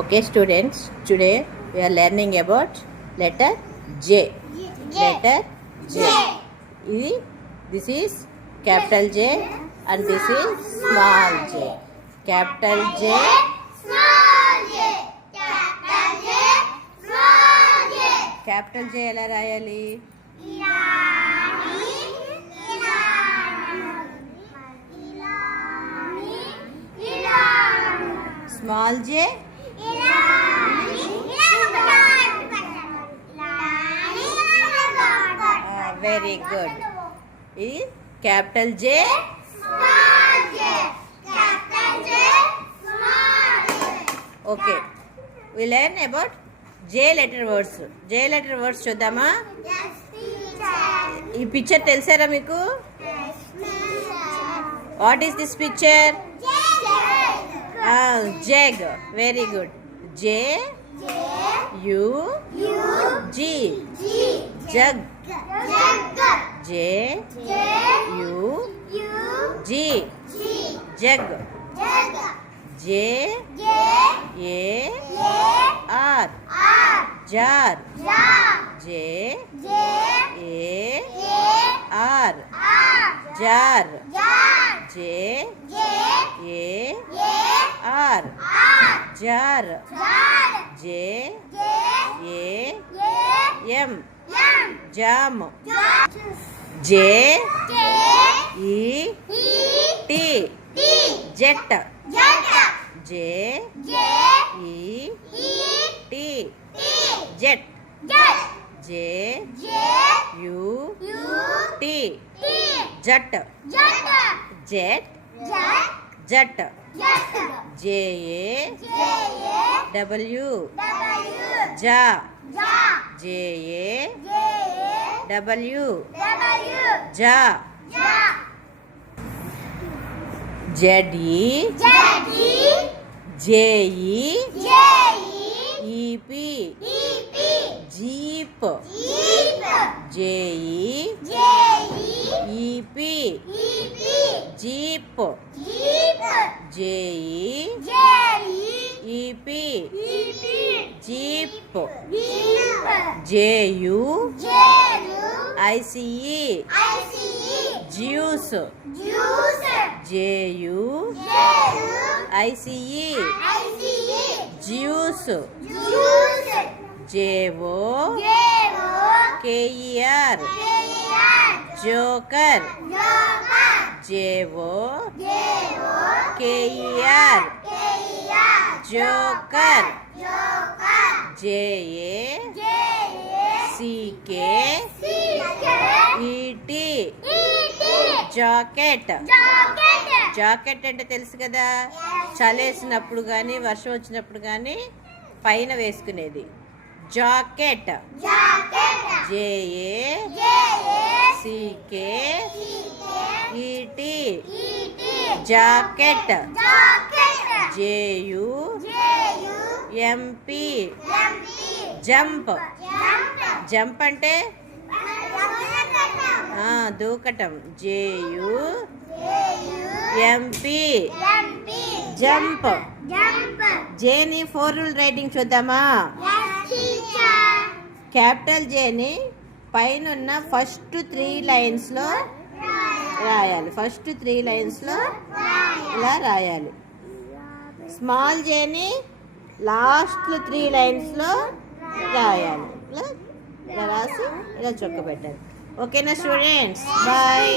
Okay, students, today we are learning about letter J. Letter J. This is capital J and this is small j. Capital J, small j. Capital J, small j. Capital J ఎలా రాయాలి? Small j, very good. Is capital J, small j. Capital J, small j. okay. We learn about J letter words. J letter words చూద్దామా? Yes, teacher. ఈ picture తెలుసారా మీకు? Yes, teacher. What is this picture? J. Jug. Very good. J J. U U. G. G. Jug. Jug. J J. U U. G. G. Jug. Jug. J J. A A. R. R. Jar. Jar. J J. A A. R. R. Jar. Jar. J J. A A. R. R. Jar. Jar. J J. A A. M. M. Jam. Jar. J J. E E. T. T. Jet. Jet. J J. E E. T. T. Jet. Jet. J J. U U. T. T. Jet. Jet. Jet. Jet. Jet. Jet. J A J. A. W. W. Ja. Ja. J A J. W. A. W. Ja. Ja. Z E Z. E. J E J. E. E P. E. P. Jeep. Jeep. J E J. E. E P. E. P. Jeep. Jeep. J E J. E. E P. E. P. Jeep. Jeep. J U J. U. I C E I. C. E. Juice. Juice. J U J. U. I C E I. C. E. Juice. Juice. J O J. O. K E R K. R. Joker. Joker. J O J. O. K E R K. R. Joker. Joker. J A J. A. C K C. K. E T E. T. Jacket. Jacket. Jacket అంటే తెలుసు కదా, చలేసినప్పుడు కానీ వర్షం వచ్చినప్పుడు కానీ పైన వేసుకునేది jacket. Jacket. J A J. A. C K C. K. E T E. T. Jacket. Jacket. J U J. U. M P M. P. Jump. Jump. Jump అంటే దూకటం. J U M P M. P. Jump. Jump. జేని 4 rule writing చూద్దామా? Yes, teacher. Capital జేని పైన ఉన్న first 3 లైన్స్లో రాయాలి. First 3 లైన్స్లో ఇలా రాయాలి. స్మాల్ జేని లాస్ట్ 3 లైన్స్లో రాయాలి. ఇలా రాసి ఇలా చొక్క పెట్టాలి. ఓకేనా స్టూడెంట్స్? బాయ్.